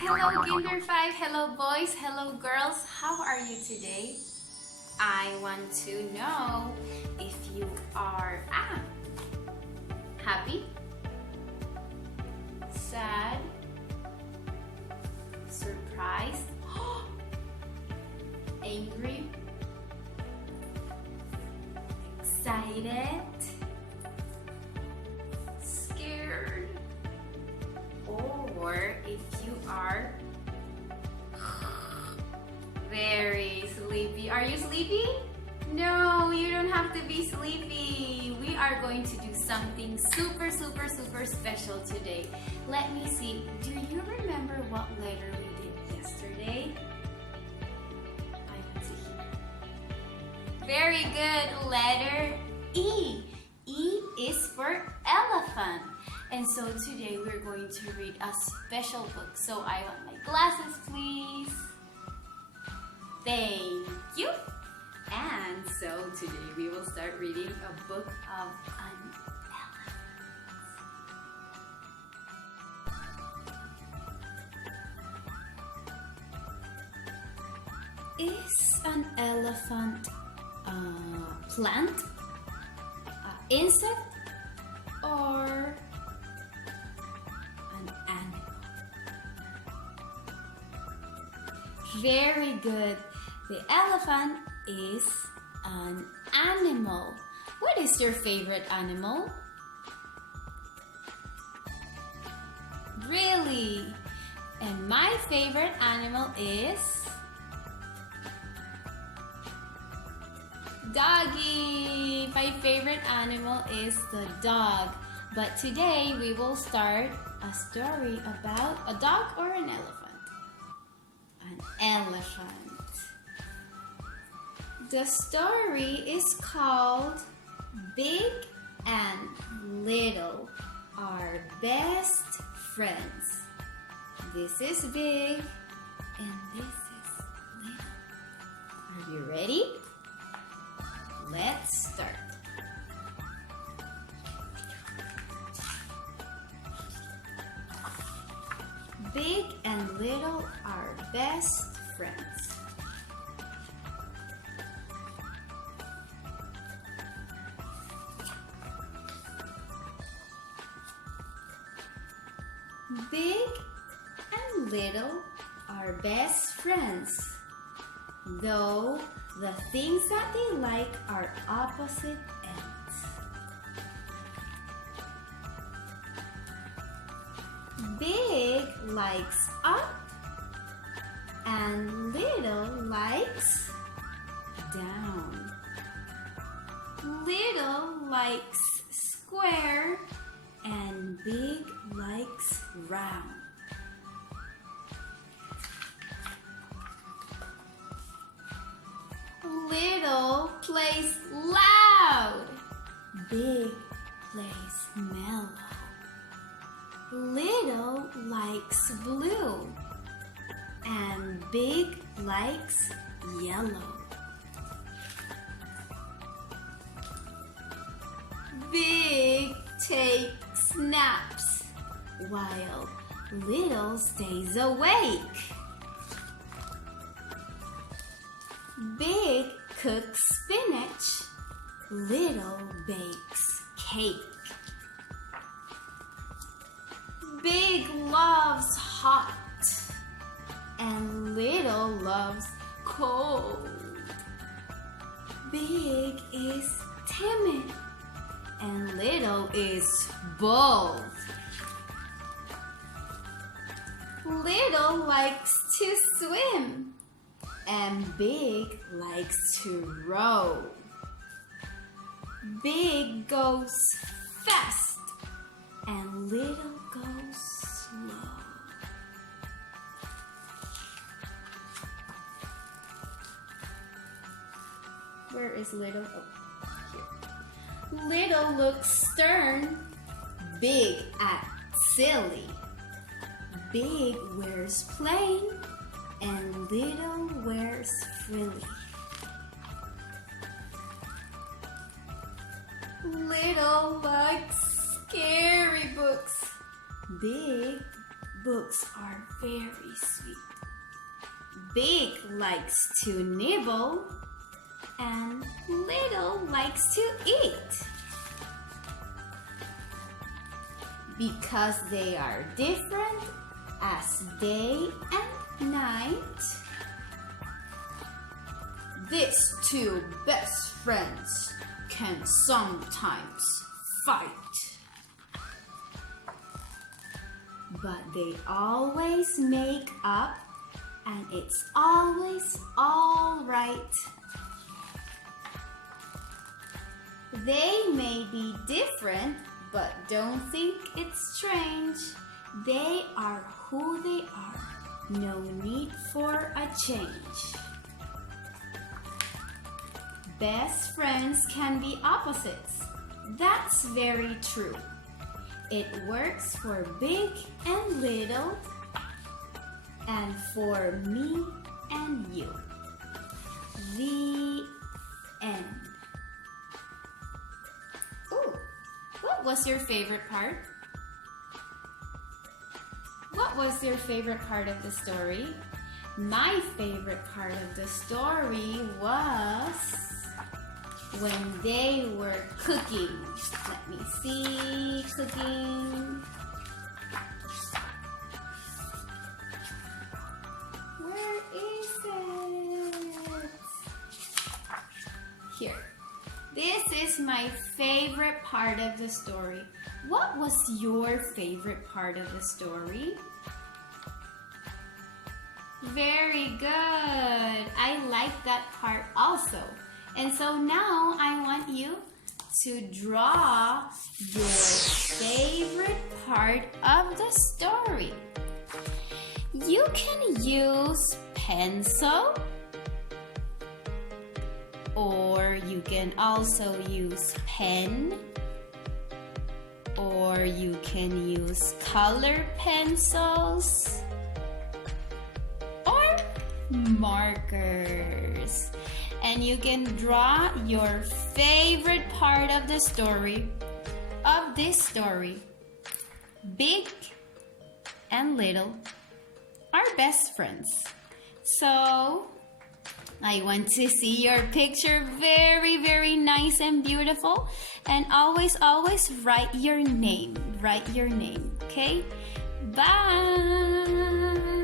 Hello Kinder 5, hello boys, hello girls, how are you today? I want to know if you are happy, sad, surprised, angry, excited, scared, or if you are very sleepy. Are you sleepy? No, you don't have to be sleepy. We are going to do something super special today. Let me see. Do you remember what letter we did yesterday? I want to hear. Very good. Letter E. E is for elephant. And so today we're going to read a special book. So I want my glasses, please. Thank you. And so today we will start reading a book of an elephant. Is an elephant a plant, an insect, or an animal? Very good. The elephant is an animal. What is your favorite animal? Really? And my favorite animal is doggy. My favorite animal is the dog. But today we will start a story about a dog or an elephant. An elephant. The story is called Big and Little Are Best Friends. This is Big and this is Little. Are you ready? Let's start. Big and Little are best friends. Big and Little are best friends, though the things that they like are opposite ends. Big likes up and Little likes down. Little likes square and Big likes round. Little plays loud. Big plays mellow. Little likes blue and Big likes yellow. Big takes naps while Little stays awake. Big cooks spinach, Little bakes cake. Big loves hot and Little loves cold. Big is timid and Little is bold. Little likes to swim and Big likes to row. Big goes fast and Little goes slow. Where is Little? Oh, here. Little looks stern, Big acts silly. Big wears plain and Little wears frilly. Little likes scary books. Big Books are very sweet. Big likes to nibble and little likes to eat. Because they are different as day and night, these two best friends can sometimes fight. But they always make up, and it's always all right. They may be different, but don't think it's strange. They are who they are. No need for a change. Best friends can be opposites. That's very true. It works for big and little, and for me and you. The end. Ooh, what was your favorite part? What was your favorite part of the story? My favorite part of the story was when they were cooking. Let me see, cooking. Where is it? Here. This is my favorite part of the story. What was your favorite part of the story? Very good. I like that part also. And so now I want you to draw your favorite part of the story. You can use pencil, or you can also use pen, or you can use color pencils, or markers. And you can draw your favorite part of the story, of this story. Big and little are best friends. So I want to see your picture. Very, very nice and beautiful. And always, always write your name. Write your name, okay? Bye!